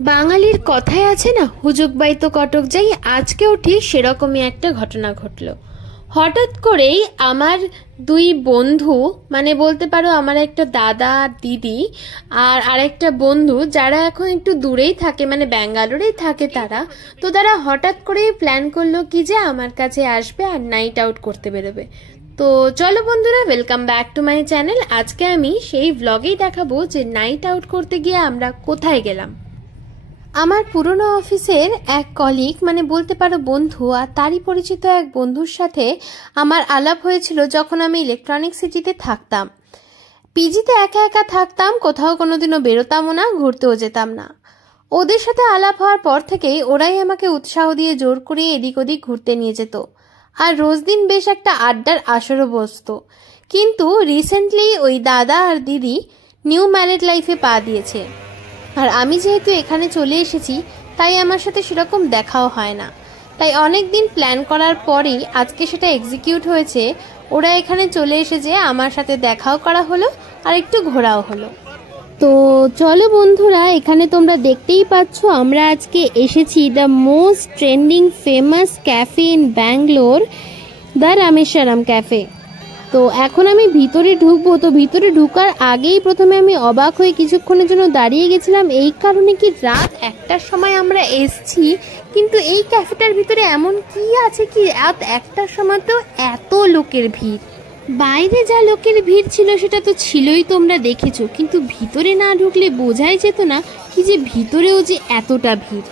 বাঙালির কথায় আছে না, হুজুক বাই তো কটক যাই। আজকেও ঠিক সেরকমই একটা ঘটনা ঘটলো। হঠাৎ করেই আমার দুই বন্ধু, মানে বলতে পারো আমার একটা দাদা দিদি আর আরেকটা বন্ধু, যারা এখন একটু দূরেই থাকে, মানে ব্যাঙ্গালোরেই থাকে তারা হঠাৎ করেই প্ল্যান করলো কি যে আমার কাছে আসবে আর নাইট আউট করতে বেরোবে। তো চলো বন্ধুরা, welcome back to my channel. আজকে আমি সেই ব্লগেই দেখাবো যে নাইট আউট করতে গিয়ে আমরা কোথায় গেলাম। আমার পুরনো অফিসের এক কলিগ, মানে বলতে পারো বন্ধু, আর তারই পরিচিত এক বন্ধুর সাথে আমার আলাপ হয়েছিল যখন আমি ইলেকট্রনিক সিটিতে থাকতাম। পিজিতে একা একা থাকতাম, কোথাও কোনোদিনও বেরোতামও না, ঘুরতেও যেতাম না। ওদের সাথে আলাপ হওয়ার পর থেকেই ওরাই আমাকে উৎসাহ দিয়ে জোর করে এদিক ওদিক ঘুরতে নিয়ে যেত, আর রোজ দিন বেশ একটা আড্ডার আসরও বসতো। কিন্তু রিসেন্টলি ওই দাদা আর দিদি নিউ ম্যারিড লাইফে পা দিয়েছে, আর আমি যেহেতু এখানে চলে এসেছি তাই আমার সাথে সেরকম দেখাও হয় না। তাই অনেক দিন প্ল্যান করার পরেই আজকে সেটা এক্সিকিউট হয়েছে। ওরা এখানে চলে এসেছে, আমার সাথে দেখাও করা হলো আর একটু ঘোরাও হলো। তো চলো বন্ধুরা, এখানে তোমরা দেখতেই পাচ্ছ আমরা আজকে এসেছি the most trending famous cafe in Bangalore, the Rameswaram cafe. তো এখন আমি ভিতরে ঢুকবো। তো ভিতরে ঢুকার আগেই প্রথমে আমি অবাক হয়ে কিছুক্ষণের জন্য দাঁড়িয়ে গেছিলাম, এই কারণে কি রাত 1টার সময় আমরা এসছি, কিন্তু এই ক্যাফেটার ভিতরে এমন কি আছে কি রাত 1টার সময় তো এত লোকের ভিড়। বাইরে যা লোকের ভিড় ছিল সেটা তো ছিলই, তোমরা দেখেছো, কিন্তু ভিতরে না ঢুকলে বোঝাই যেত না কি যে ভিতরেও যে এতটা ভিড়।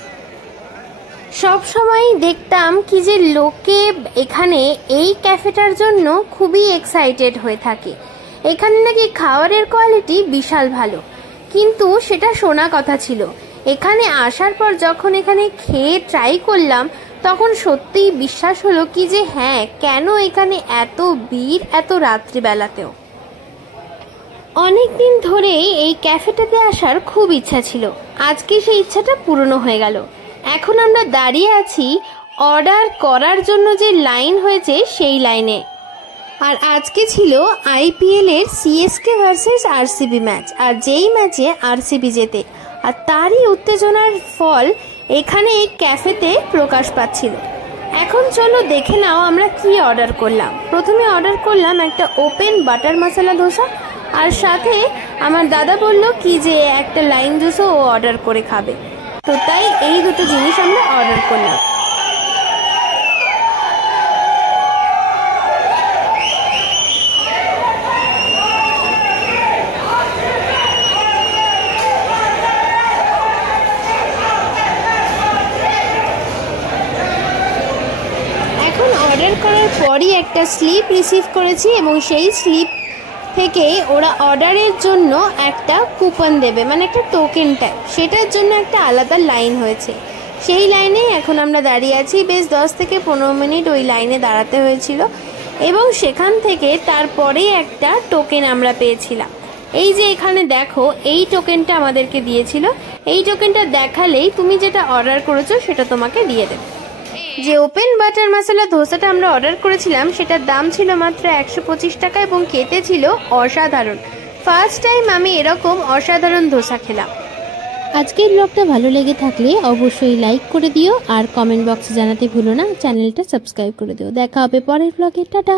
সব সময় দেখতাম কি যে লোকে এখানে এই ক্যাফেটার জন্য খুবই এক্সাইটেড হয়ে থাকে। এখানে নাকি খাবারের কোয়ালিটি বিশাল ভালো, কিন্তু সেটা শোনা কথা ছিল। এখানে আসার পর যখন এখানে খেয়ে ট্রাই করলাম তখন সত্যিই বিশ্বাস হলো কি যে হ্যাঁ, কেন এখানে এত ভিড় এত রাত্রিবেলাতেও। অনেক দিন ধরেই এই ক্যাফেটাতে আসার খুব ইচ্ছা ছিল, আজকে সেই ইচ্ছাটা পূরণ হয়ে গেল। এখন আমরা দাঁড়িয়ে আছি অর্ডার করার জন্য যে লাইন হয়েছে সেই লাইনে। আর আজকে ছিল আইপিএল এর সিএসকে ভার্সেস আরসিবি ম্যাচ, আর যেই ম্যাচে আরসিবি জেতে, আর তারই উত্তেজনার ফল এখানে এই ক্যাফেতে প্রকাশ পাচ্ছিল। এখন চলো দেখে নাও আমরা কি অর্ডার করলাম। প্রথমে অর্ডার করলাম একটা ওপেন বাটার মশলা ধোসা, আর সাথে আমার দাদা বলল কি যে একটা লাইম জুসও ও অর্ডার করে খাবে। তো তাই এই দুটো জিনিস আমরা অর্ডার করলাম। এখন অর্ডার করার পরই একটা স্লিপ রিসিভ করেছি, এবং সেই স্লিপ থেকে ওরা অর্ডারের জন্য একটা কুপন দেবে, মানে একটা টোকেন টাইপ, সেটার জন্য একটা আলাদা লাইন হয়েছে। সেই লাইনেই এখন আমরা দাঁড়িয়ে আছি। বেশ 10 থেকে 15 মিনিট ওই লাইনে দাঁড়াতে হয়েছিল, এবং সেখান থেকে তারপরেই একটা টোকেন আমরা পেয়েছিলাম। এই যে এখানে দেখো, এই টোকেনটা আমাদেরকে দিয়েছিল। এই টোকেনটা দেখালেই তুমি যেটা অর্ডার করেছো সেটা তোমাকে দিয়ে দেবে। যে ওপেন বাটার মশলা ধোসাটা আমরা অর্ডার করেছিলাম সেটার দাম ছিল মাত্র 125 টাকা, এবং খেতে ছিল অসাধারণ। ফার্স্ট টাইম আমি এরকম অসাধারণ ধোসা খেলাম। আজকের ব্লগটা ভালো লেগে থাকলে অবশ্যই লাইক করে দিও, আর কমেন্ট বক্সে জানাতে ভুলো না, চ্যানেলটা সাবস্ক্রাইব করে দিও। দেখা হবে পরের ব্লগে, টাটা।